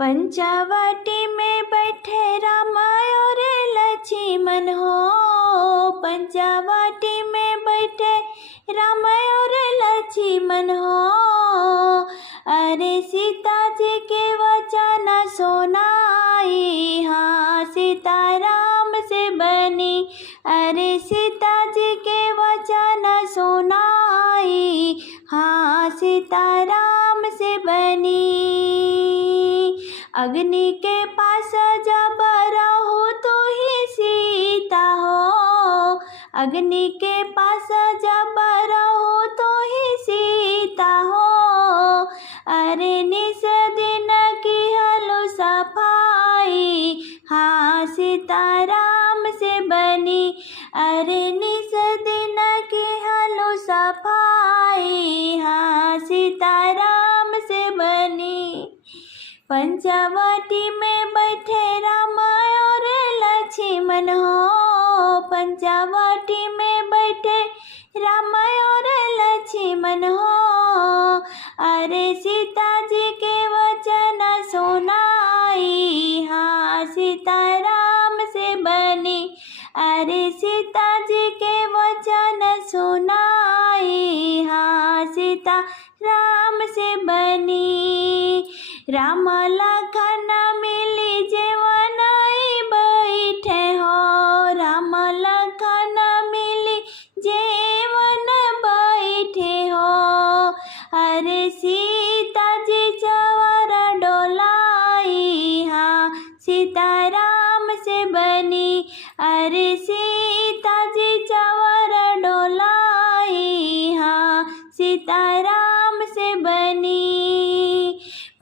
पंचवटी में बैठे राम और लक्ष्मण हो, पंचवटी में बैठे राम और लक्ष्मण हो। अरे सीता जी के वचन सुनाई, हाँ सीता राम से बनी। अरे सीता जी के वचन सुनाई, हाँ सीता राम से बनी। अग्नि के पास जब रहो तो ही सीता हो, अग्नि के पास जब रहो तो ही सीता हो। अरे निस दिन की हलो सफाई, हाँ सीता राम से बनी। अरे निस दिन की हलो सफाई, हाँ सीता राम से बनी। पंचवटी में बैठे राम और लक्ष्मण हो, पंचवटी में बैठे राम और लक्ष्मण हो। अरे सीता जी के वचन सुनाई, हाँ सीता राम से बनी। अरे सीता जी के वचन सुनाई, हाँ सीता राम से बनी। राम लखन मिली जेवन बैठे हो, राम लखन मिली जेवन बैठे हो। अरे सीता जी चवर डोलाई, हाँ सीता राम से बनी। अरे सीता जी चवर डोलाई, हाँ सीता राम से बनी।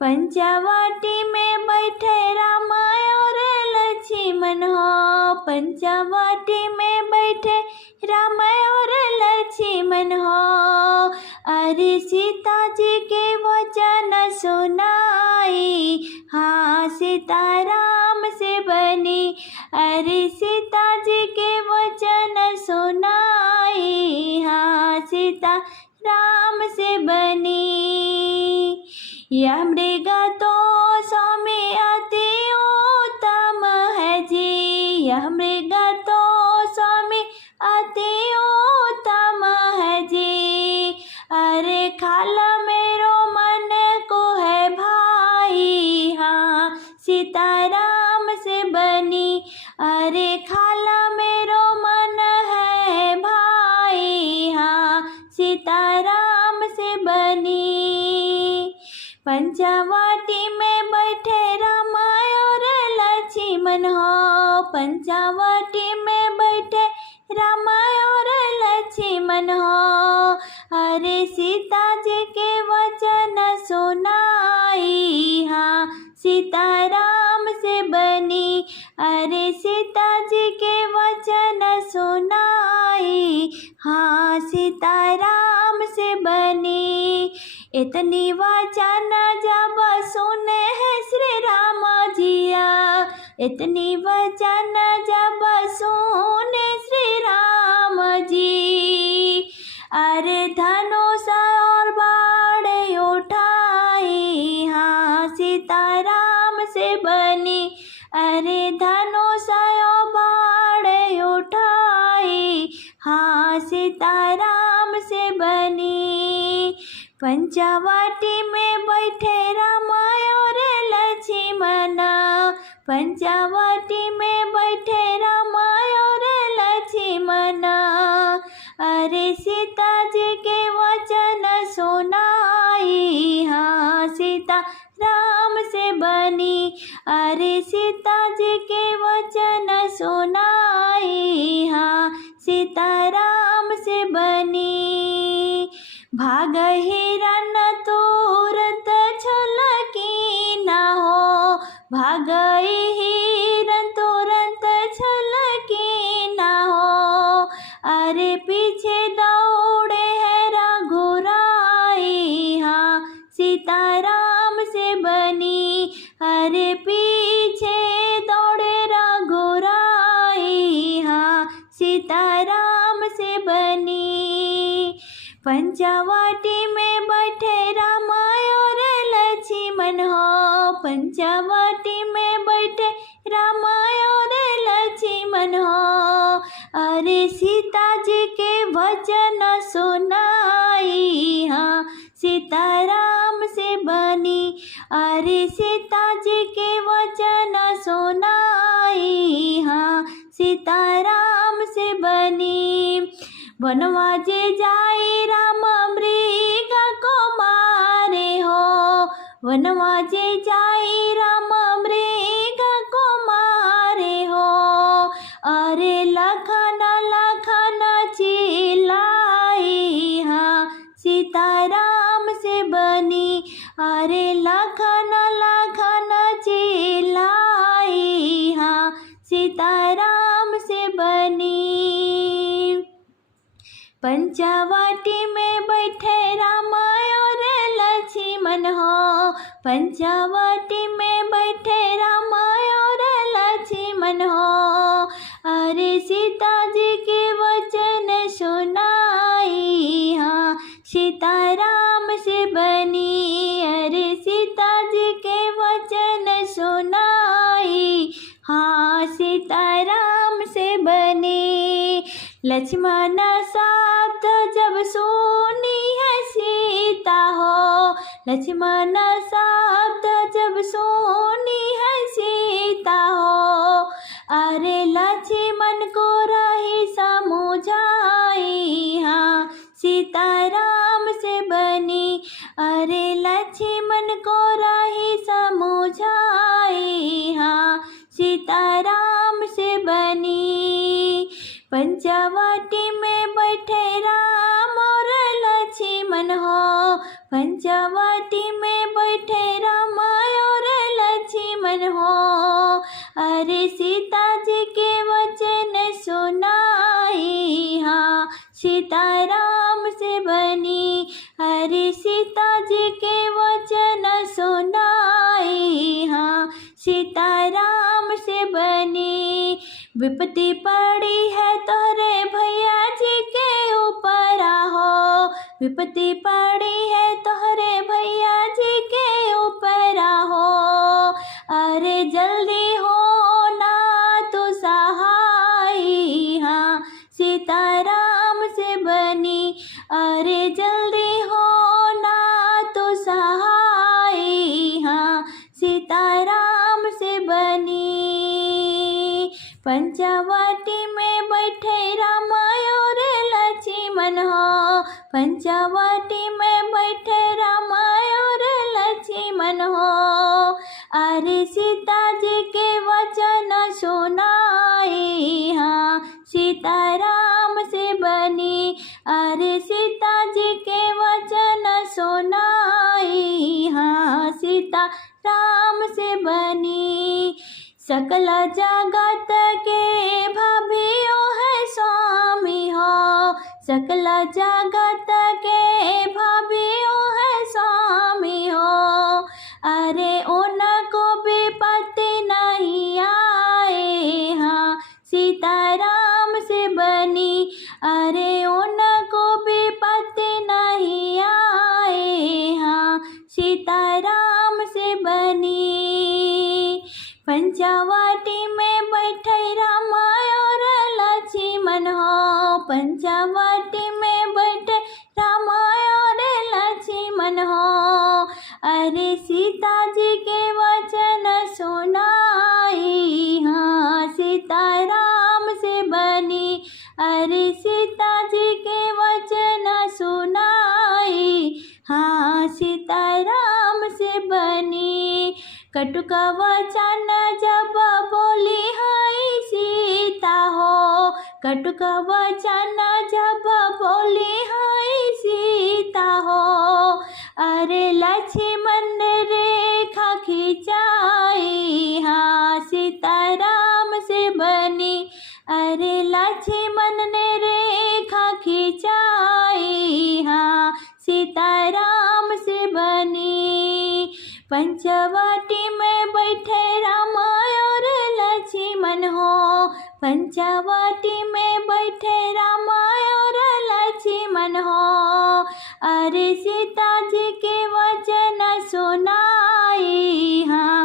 पंचवटी में बैठे राम और लक्ष्मण हो, पंचवटी में बैठे राम और लक्ष्मण हो। अरे सीता जी के वचन सुनाई, हाँ सीता राम से बनी। अरे सीता जी के वचन सुनाई, हाँ सीता राम से बनी। यह मृग तो स्वामी अति उत्तम है जी, यह मृग तो स्वामी अति उत्तम है जी। अरे खाला मेरो मन को है भाई, हाँ सीता राम से बनी। अरे खाला मेरो मन है भाई, हाँ सीता राम से बनी। पंचवटी में बैठे राम और लक्ष्मण हो, पंचवटी में बैठे राम और लक्ष्मण हो। अरे सीता जी के वचन सुनाई, हाँ सीता राम से बनी। अरे सीता जी के वचन सुनाई, हाँ सीता राम से बनी। इतनी वचन जब सुने हैं श्री राम जिया, इतनी वचन जब सुने श्री राम जी। अरे धनुष और बाण उठाई, हाँ सीता राम से बनी। अरे धनुष और बाण उठाई, हाँ सीता राम से बनी। पंचवटी में बैठे राम और लक्ष्मण, पंचवटी में बैठे राम और लक्ष्मण। अरे सीता जी के वचन सुनाई, हाँ सीता राम से बनी। अरे सीता जी के वचन सुनाई, हाँ सीता राम से बनी। भाग हिरन तुरंत छलकी न हो, भाग हिरन तुरंत छलकी न हो। अरे पीछे दौड़े है रघुराई, हाँ सीता राम से बनी। अरे पीछे दौड़े रघुराई, हाँ सीता राम से बनी। पंचवटी में बैठे राम और लक्ष्मण हो, पंचवटी में बैठे राम और लक्ष्मण हो। अरे सीता जी के वचन सुनाई, हाँ सीताराम से बनी। अरे सीता जी के वचन सुनाई, हाँ सीताराम से बनी। वनवा जे जाई राम मृग को मारे हो, वनवा जे जाई राम मृग को मारे हो। अरे लखन लखन चिल्लाई, हाँ सीताराम से बनी। अरे लखन लखन चिल्लाई, हाँ सीताराम से बनी। पंचवटी में बैठे राम और लक्ष्मण हो, पंचवटी में बैठे राम और लक्ष्मण हो। अरे सीता जी के वचन सुनाई, हाँ सीताराम से बनी। अरे सीता जी के वचन सुनाई, हाँ सीताराम से बनी। लक्ष्मण शब्द जब सुनी है सीता हो, लक्ष्मण शब्द जब सुनी है सीता हो। अरे लक्ष्मण को रही समझाई, हाँ सीताराम से बनी। अरे लक्ष्मण को रही समझाई, हाँ सीताराम से बनी। पंचवटी में बैठे राम और लक्ष्मण हो, पंचवटी में बैठे राम और लक्ष्मण हो। अरे सीता जी के वचन सुनाई, हाँ सीताराम से बनी। अरे सीता जी के वचन सुनाई, हाँ सीताराम से बनी। विपत्ति पड़ी है तोरे भैया जी के ऊपर आहो, विपत्ति पड़ी है तोरे भैया जी के ऊपर आहो। अरे जल्दी हो ना तू सहाय, हाँ सीताराम से बनी। अरे जल्दी हो ना तू सहाय, हाँ सीताराम से बनी। पंचवटी में बैठे राम और लक्ष्मण हो, पंचवटी में बैठे राम और लक्ष्मण हो। अरे सीता जी के वचन सुनाई, हाँ सीताराम से बनी। अरे सीता जी के वचन सुनाई, हाँ सीताराम से बनी। सकल जगत के भाभियो है स्वामी हो, सकल जगत के भाभियो है स्वामी हो। अरे उनको विपत्ति नहीं आए, हाँ सीताराम से बनी। अरे उनको विपत्ति नहीं आए, हाँ सीताराम से बनी। पंचवटी में बैठे राम और लक्ष्मण हो, पंचवटी में बैठे राम और लक्ष्मण हो। अरे सीता जी के वचन सुनाई, हाँ सीताराम से बनी। अरे सीता जी के वचन सुनाई, हाँ सीताराम से बनी। कटुक वचन जब बोली है सीता हो, कटुक वचन जब बोली है सीता हो। अरे लक्ष्मण रेखा खिंचाई, हाँ सीताराम से बनी। अरे लक्ष्मण ने रेखा खिंचाई, हाँ सीताराम से बनी। पंचवटी में बैठे राम और लक्ष्मण हो, पंचवटी में बैठे राम और लक्ष्मण हो। अरे सीता जी के वचन सुनाई, हाँ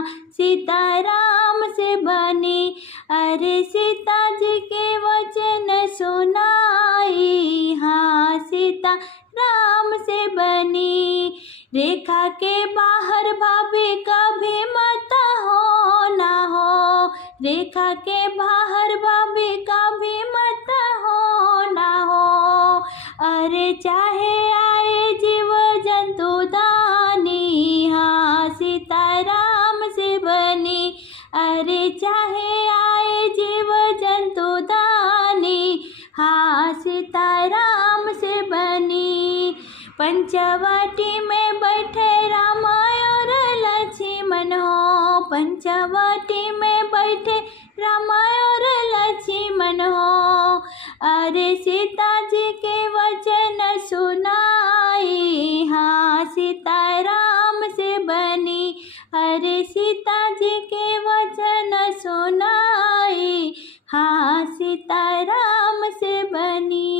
रेखा के बाहर भाभी कभी मत हो ना हो, रेखा के बाहर भाभी कभी मत हो ना हो। अरे चाहे आए जीव जंतु दानी, हाँ सीताराम से बनी। अरे चाहे आए जीव जंतु दानी, हाँ सीताराम से बनी। पंचवटी में बैठे राम और लक्ष्मण हो, पंचवटी में बैठे राम और लक्ष्मण हो। अरे सीता जी के वचन सुनाई, हाँ सीताराम से बनी। अरे सीता जी के वचन सुनाई, हाँ सीताराम से बनी।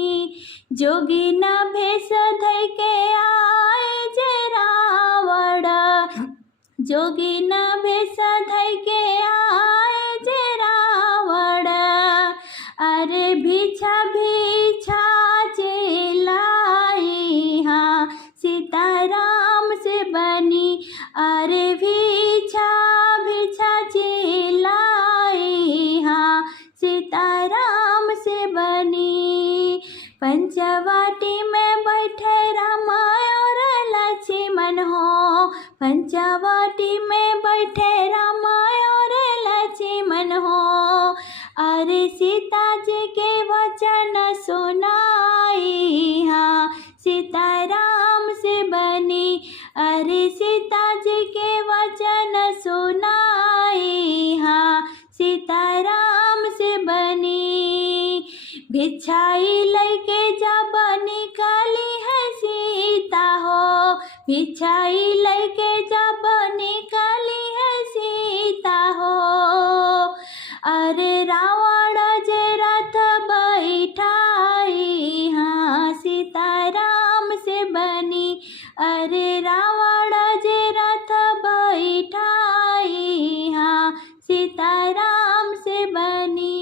जोगी न भेष धइ के आए जे रावण, जोगी न भेष धइ के आए जे रावण। अरे भिक्षा भिक्षा चिल्लाई, हाँ सीताराम से बनी। अरे भिक्षा भिक्षा चिल्लाई, हाँ सीताराम से बनी। पंचवटी में बैठे राम और लक्ष्मण हो, पंचवटी में बैठे राम और लक्ष्मण हो। अरे सीता जी के वचन सुनाई, हाँ सीताराम से बनी। अरे सीता जी के वचन सुनाई, हाँ सीताराम से बनी। भिक्षाई लैके जब निकली है सीता हो, भिक्षाई लैके जब निकली है सीता हो। अरे रावण जे रथ बैठाई, हाँ सीताराम से बनी। अरे रावण जे रथ बैठाई, हाँ सीताराम से बनी।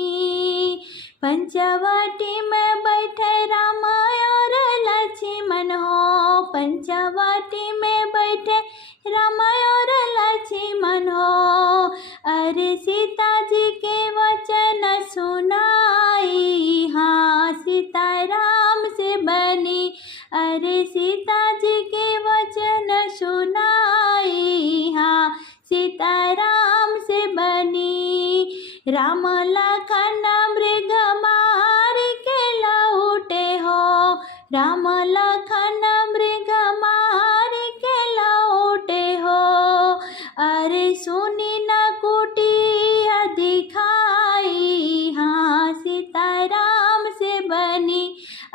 पंचवटी में बैठे राम और लक्ष्मण हो, पंचवटी में बैठे राम और लक्ष्मण हो। अरे सीता जी के वचन सुनाई, हाँ सीताराम से बनी। अरे सीता जी के वचन सुनाई, हाँ सीताराम से बनी। राम लखन मृग मार के लौटे हो, राम लखन मृग मार के लौटे हो। अरे सुनी न कुटिया दिखाई, हाँ सीताराम से बनी।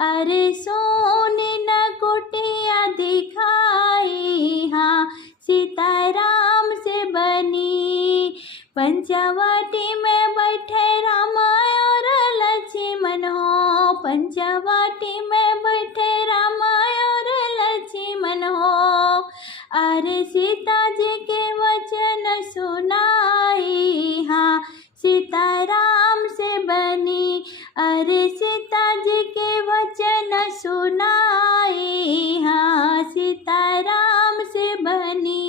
अरे सुनी न कुटिया दिखाई, हाँ सीताराम से बनी। पंचवटी में बैठे राम और लक्ष्मण हो, पंचवटी में बैठे राम और लक्ष्मण हो। अरे सीता जी के वचन सुनाई, हाँ सीताराम से बनी। अरे सीता जी के वचन सुनाई, हाँ सीताराम से बनी।